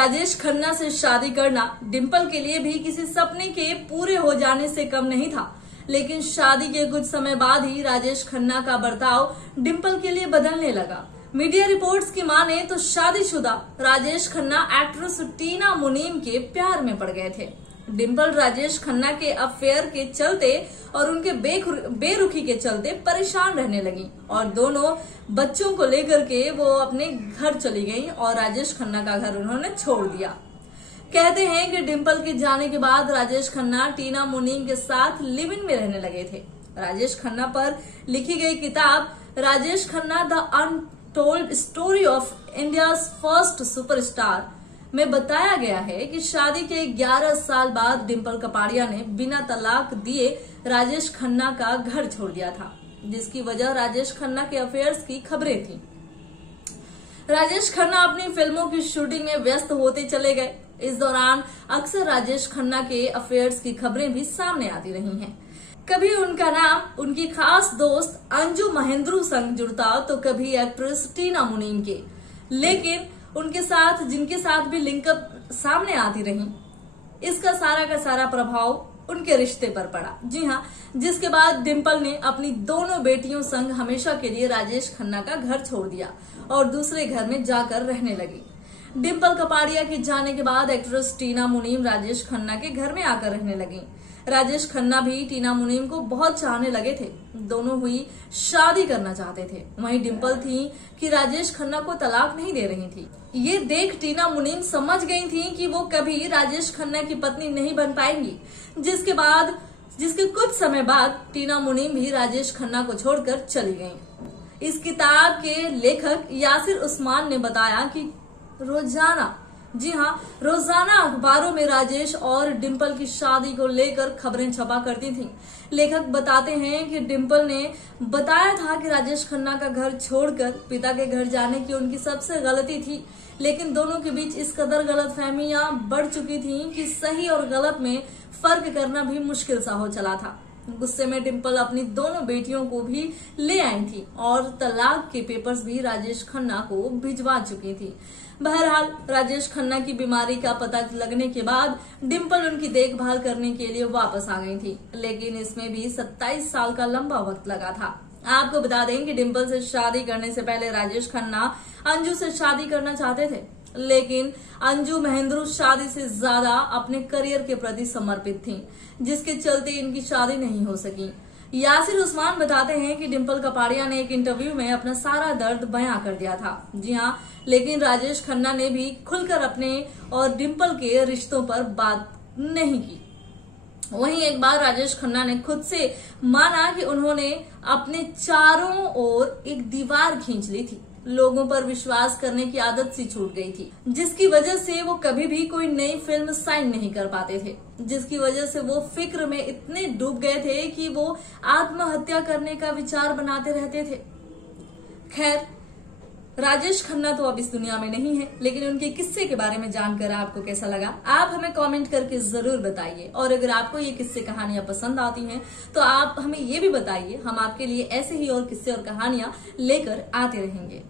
राजेश खन्ना से शादी करना डिंपल के लिए भी किसी सपने के पूरे हो जाने से कम नहीं था। लेकिन शादी के कुछ समय बाद ही राजेश खन्ना का बर्ताव डिंपल के लिए बदलने लगा। मीडिया रिपोर्ट्स की माने तो शादीशुदा राजेश खन्ना एक्ट्रेस टीना मुनीम के प्यार में पड़ गए थे। डिंपल राजेश खन्ना के अफेयर के चलते और उनके बेरुखी के चलते परेशान रहने लगी और दोनों बच्चों को लेकर के वो अपने घर चली गई और राजेश खन्ना का घर उन्होंने छोड़ दिया। कहते हैं कि डिंपल के जाने के बाद राजेश खन्ना टीना मुनीम के साथ लिव इन में रहने लगे थे। राजेश खन्ना पर लिखी गई किताब Rajesh Khanna the untold story of India's first superstar में बताया गया है कि शादी के 11 साल बाद डिंपल कपाड़िया ने बिना तलाक दिए राजेश खन्ना का घर छोड़ दिया था, जिसकी वजह राजेश खन्ना के अफेयर्स की खबरें थी। राजेश खन्ना अपनी फिल्मों की शूटिंग में व्यस्त होते चले गए। इस दौरान अक्सर राजेश खन्ना के अफेयर्स की खबरें भी सामने आती रही हैं। कभी उनका नाम उनकी खास दोस्त अंजू महेंद्रू संग जुड़ता तो कभी एक्ट्रेस टीना मुनीम के, लेकिन उनके साथ जिनके साथ भी लिंकअप सामने आती रही, इसका सारा का सारा प्रभाव उनके रिश्ते पर पड़ा। जी हाँ, जिसके बाद डिंपल ने अपनी दोनों बेटियों संग हमेशा के लिए राजेश खन्ना का घर छोड़ दिया और दूसरे घर में जाकर रहने लगी। डिंपल कपाड़िया के जाने के बाद एक्ट्रेस टीना मुनीम राजेश खन्ना के घर में आकर रहने लगी। राजेश खन्ना भी टीना मुनीम को बहुत चाहने लगे थे। दोनों हुई शादी करना चाहते थे। वहीं डिंपल थी कि राजेश खन्ना को तलाक नहीं दे रही थी। ये देख टीना मुनीम समझ गई थी कि वो कभी राजेश खन्ना की पत्नी नहीं बन पाएंगी, जिसके कुछ समय बाद टीना मुनीम भी राजेश खन्ना को छोड़कर चली गईं। इस किताब के लेखक यासिर उस्मान ने बताया कि रोजाना अखबारों में राजेश और डिंपल की शादी को लेकर खबरें छपा करती थीं। लेखक बताते हैं कि डिंपल ने बताया था कि राजेश खन्ना का घर छोड़कर पिता के घर जाने की उनकी सबसे गलती थी, लेकिन दोनों के बीच इस कदर गलतफहमियां बढ़ चुकी थीं कि सही और गलत में फर्क करना भी मुश्किल सा हो चला था। गुस्से में डिंपल अपनी दोनों बेटियों को भी ले आई थी और तलाक के पेपर्स भी राजेश खन्ना को भिजवा चुकी थी। बहरहाल राजेश खन्ना की बीमारी का पता लगने के बाद डिंपल उनकी देखभाल करने के लिए वापस आ गई थी, लेकिन इसमें भी 27 साल का लंबा वक्त लगा था। आपको बता दें कि डिंपल से शादी करने से पहले राजेश खन्ना अंजू से शादी करना चाहते थे, लेकिन अंजू महेंद्रू शादी से ज्यादा अपने करियर के प्रति समर्पित थीं, जिसके चलते इनकी शादी नहीं हो सकी। यासिर उस्मान बताते हैं कि डिंपल कपाड़िया ने एक इंटरव्यू में अपना सारा दर्द बयां कर दिया था। जी हाँ, लेकिन राजेश खन्ना ने भी खुलकर अपने और डिंपल के रिश्तों पर बात नहीं की। वहीं एक बार राजेश खन्ना ने खुद से माना कि उन्होंने अपने चारों ओर एक दीवार खींच ली थी। लोगों पर विश्वास करने की आदत सी छूट गई थी, जिसकी वजह से वो कभी भी कोई नई फिल्म साइन नहीं कर पाते थे, जिसकी वजह से वो फिक्र में इतने डूब गए थे कि वो आत्महत्या करने का विचार बनाते रहते थे। खैर, राजेश खन्ना तो अब इस दुनिया में नहीं है, लेकिन उनके किस्से के बारे में जानकर आपको कैसा लगा, आप हमें कमेंट करके जरूर बताइए। और अगर आपको ये किस्से कहानियां पसंद आती हैं तो आप हमें ये भी बताइए। हम आपके लिए ऐसे ही और किस्से और कहानियां लेकर आते रहेंगे।